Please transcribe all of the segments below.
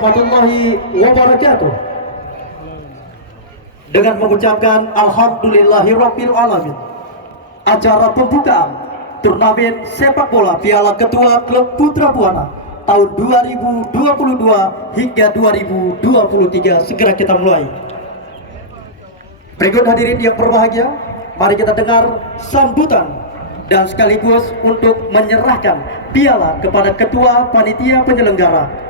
Warahmatullahi wabarakatuh. Dengan mengucapkan alhamdulillahirabbil alamin, acara pembukaan turnamen sepak bola Piala Ketua Klub Putra Buana tahun 2022 hingga 2023 segera kita mulai. Berikut hadirin yang berbahagia, mari kita dengar sambutan dan sekaligus untuk menyerahkan piala kepada Ketua Panitia Penyelenggara.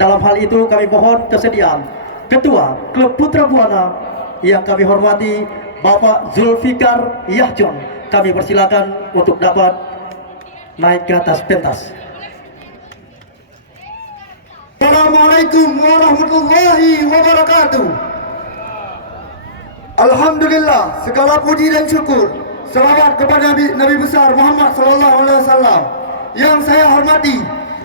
Dalam hal itu kami mohon kesediaan Ketua Klub Putra Buana yang kami hormati Bapak Zulfikar Yahjon. Kami persilakan untuk dapat naik ke atas pentas. Assalamualaikum warahmatullahi wabarakatuh. Alhamdulillah, segala puji dan syukur selawat kepada Nabi besar Muhammad sallallahu alaihi wasallam. Yang saya hormati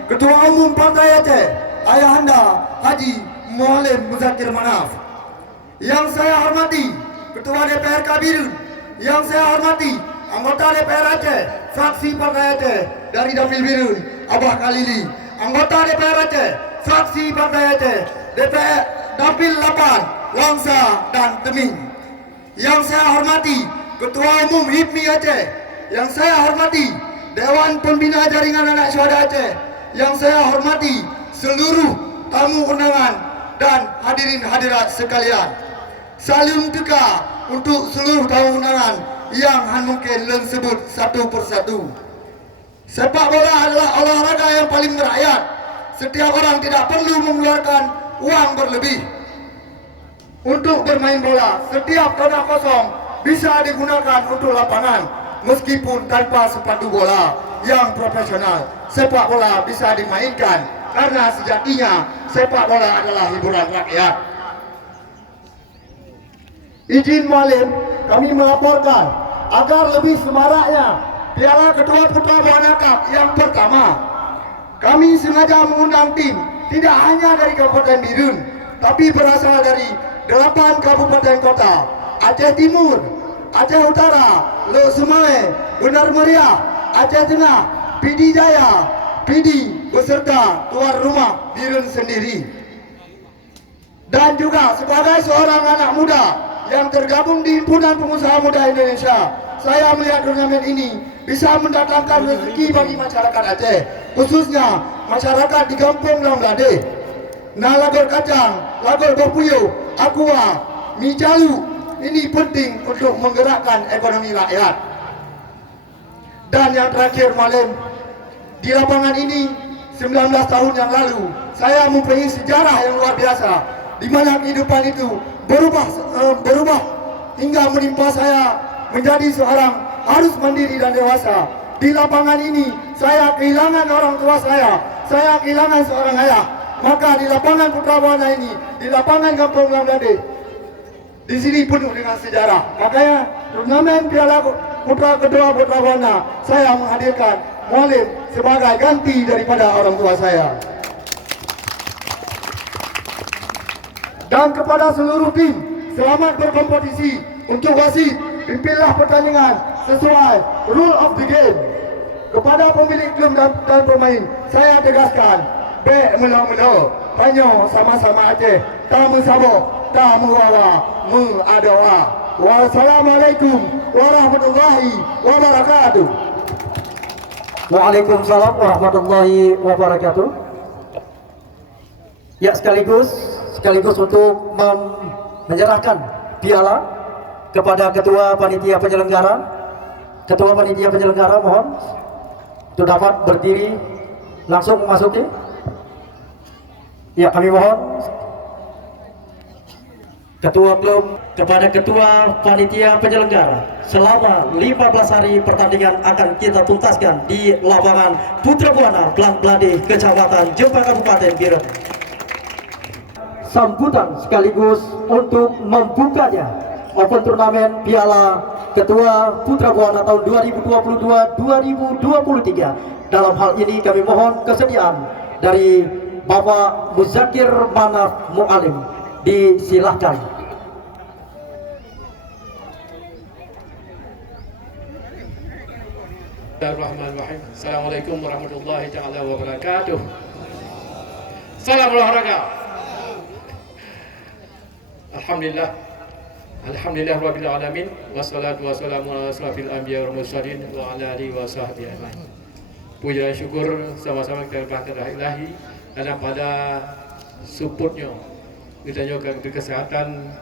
Ketua Umum Partai Aceh Ayahanda Haji Mualim Muzakir Manaf. Yang saya hormati Ketua DPR Kabirun. Yang saya hormati anggota DPR Aceh fraksi Partai Aceh dari Dapil Birun Abah Khalili. Anggota DPR Aceh fraksi Partai Aceh DPR Dapil 8 Langsa dan Teming. Yang saya hormati Ketua Umum HIPMI Aceh. Yang saya hormati Dewan Pembina Jaringan Anak Syuhada Aceh. Yang saya hormati seluruh tamu undangan dan hadirin hadirat sekalian. Salam teka untuk seluruh tamu undangan yang mungkin len sebut satu persatu. Sepak bola adalah olahraga yang paling merakyat. Setiap orang tidak perlu mengeluarkan uang berlebih untuk bermain bola. Setiap tanah kosong bisa digunakan untuk lapangan, meskipun tanpa sepatu bola yang profesional. Sepak bola bisa dimainkan karena sejatinya sepak bola adalah hiburan rakyat. Izin Mualim, kami melaporkan agar lebih semaraknya Piala Ketua Putra Buana Cup yang pertama. Kami sengaja mengundang tim tidak hanya dari Kabupaten Birun, tapi berasal dari 8 kabupaten kota: Aceh Timur, Aceh Utara, Lok Sumai, Benar Meriah, Aceh Tengah, Pidi Jaya, Pidi beserta tuan rumah Birun sendiri. Dan juga sebagai seorang anak muda yang tergabung di Himpunan Pengusaha Muda Indonesia, saya melihat turnamen ini bisa mendatangkan rezeki bagi masyarakat Aceh, khususnya masyarakat di Kampung Longlade, Nalagor Kacang, Lagor Bopuyo, Aqua, Mijalu. Ini penting untuk menggerakkan ekonomi rakyat. Dan yang terakhir Mualim, di lapangan ini 19 tahun yang lalu saya mempunyai sejarah yang luar biasa, di mana kehidupan itu berubah hingga menimpa saya menjadi seorang harus mandiri dan dewasa. Di lapangan ini saya kehilangan orang tua saya kehilangan seorang ayah. Maka di lapangan Putra Buana ini, di lapangan Kampung Longlade, di sini penuh dengan sejarah. Makanya turnamen Piala Putra Kedua Putra Buana, saya menghadirkan Mualim sebagai ganti daripada orang tua saya. Dan kepada seluruh tim, selamat berkompetisi. Untuk wasit, pimpinlah pertandingan sesuai rule of the game. Kepada pemilik klub dan pemain, saya tegaskan, be melo-melo, tanyo sama-sama Aceh, tamu sabo, tamu wawa, adawa. Wassalamualaikum warahmatullahi wabarakatuh. Waalaikumsalam warahmatullahi wabarakatuh. Ya, sekaligus untuk menyerahkan piala kepada Ketua Panitia Penyelenggara. Ketua Panitia Penyelenggara mohon untuk dapat berdiri langsung memasuki. Ya, kami mohon Ketua klub kepada Ketua Panitia Penyelenggara, selama 15 hari pertandingan akan kita tuntaskan di lapangan Putra Buana, Klang Blade, Kecamatan Jempa, Kabupaten Birun. Sambutan sekaligus untuk membukanya Open Turnamen Piala Ketua Putra Buana tahun 2022-2023. Dalam hal ini kami mohon kesediaan dari Bapak Muzakir Manaf Mualim, disilahkan. Bismillahirrahmanirrahim. Assalamualaikum warahmatullahi taala wabarakatuh. Salam olahraga. Alhamdulillah. Alhamdulillah rabbil alamin wassalatu wassalamu ala asrafil anbiya wal mursalin wa ala alihi wa sahbihi ajmain. Puja dan syukur sama-sama kita kepada Ilahi dan pada supportnya kita juga kesehatan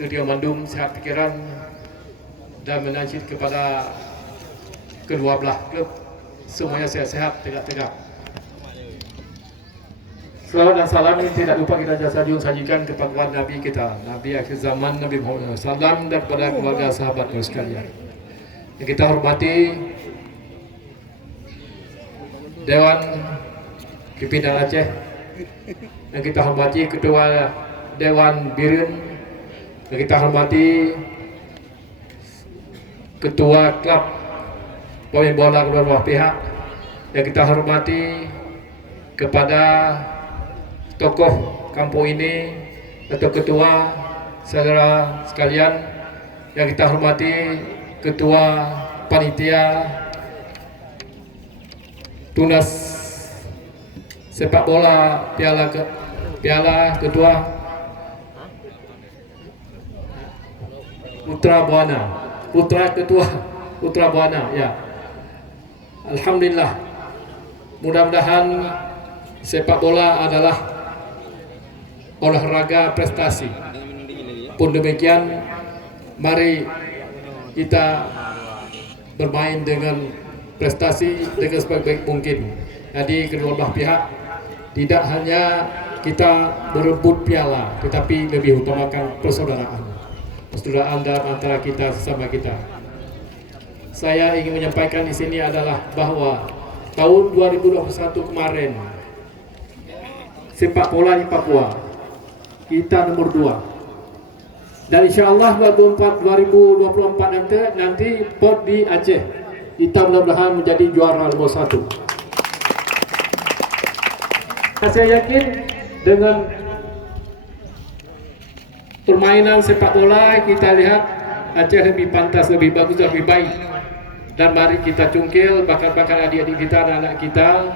ketika mandum sehat pikiran dan menajid kepada kedua belah klub semuanya sehat-sehat tegak-tegak. Salawat dan salam ini tidak lupa kita sajikan kepada Nabi kita, Nabi akhir zaman, Nabi Muhammad SAW, dan kepada keluarga sahabat sekalian. Yang kita hormati Dewan Pimpinan Aceh, yang kita hormati Ketua Dewan Birun, yang kita hormati Ketua Klub Pemain Bola kedua pihak, yang kita hormati kepada tokoh kampung ini atau ketua saudara sekalian, yang kita hormati ketua panitia tunas sepak bola piala ketua Putra Buana ya. Alhamdulillah, mudah-mudahan sepak bola adalah olahraga prestasi. Pun demikian, mari kita bermain dengan prestasi dengan sebaik-baik mungkin. Jadi kedua belah pihak tidak hanya kita berebut piala, tetapi lebih utamakan persaudaraan dalam antara kita sesama kita. Saya ingin menyampaikan di sini adalah bahwa tahun 2021 kemarin sepak bola di Papua kita nomor 2, dan insya Allah 2024 nanti POT di Aceh kita mudah-mudahan menjadi juara nomor 1. Saya yakin dengan permainan sepak bola kita lihat Aceh lebih pantas, lebih bagus, lebih baik, dan mari kita cungkil bakat-bakat adik-adik kita, anak-anak kita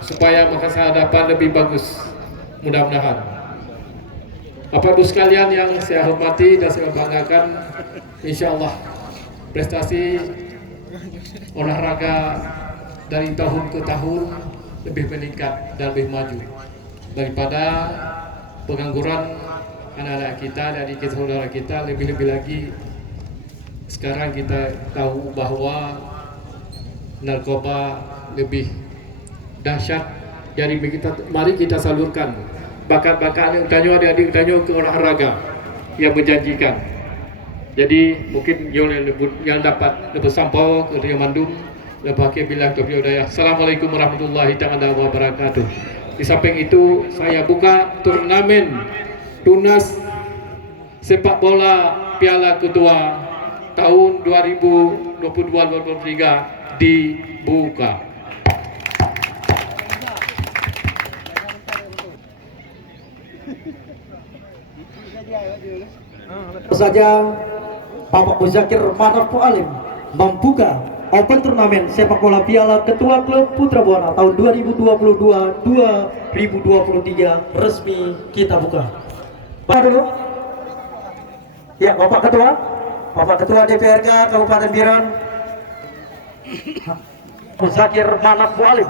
supaya masa depan lebih bagus mudah-mudahan. Bapak Ibu sekalian yang saya hormati dan saya banggakan, insya Allah prestasi olahraga dari tahun ke tahun lebih meningkat dan lebih maju daripada pengangguran anak-anak kita, dari saudara kita. Lebih-lebih lagi sekarang kita tahu bahwa narkoba lebih dahsyat. Jadi mari kita salurkan bakat-bakat yang utanya adik-adik utanya ke olahraga yang menjanjikan. Jadi mungkin yang dapat bersampau ke Rio Mandum lepakai bilang ke Daya. Assalamualaikum warahmatullahi taala wabarakatuh. Di samping itu saya buka turnamen tunas sepak bola Piala Ketua tahun 2022-2023 dibuka. Saja Bapak Muzakir Manaf Alim membuka Open Turnamen Sepak Bola Piala Ketua Klub Putra Buana tahun 2022-2023 resmi kita buka. Bapak dulu. Ya, Bapak Ketua DPRK Kabupaten Biren Muzakir Manaf Alim.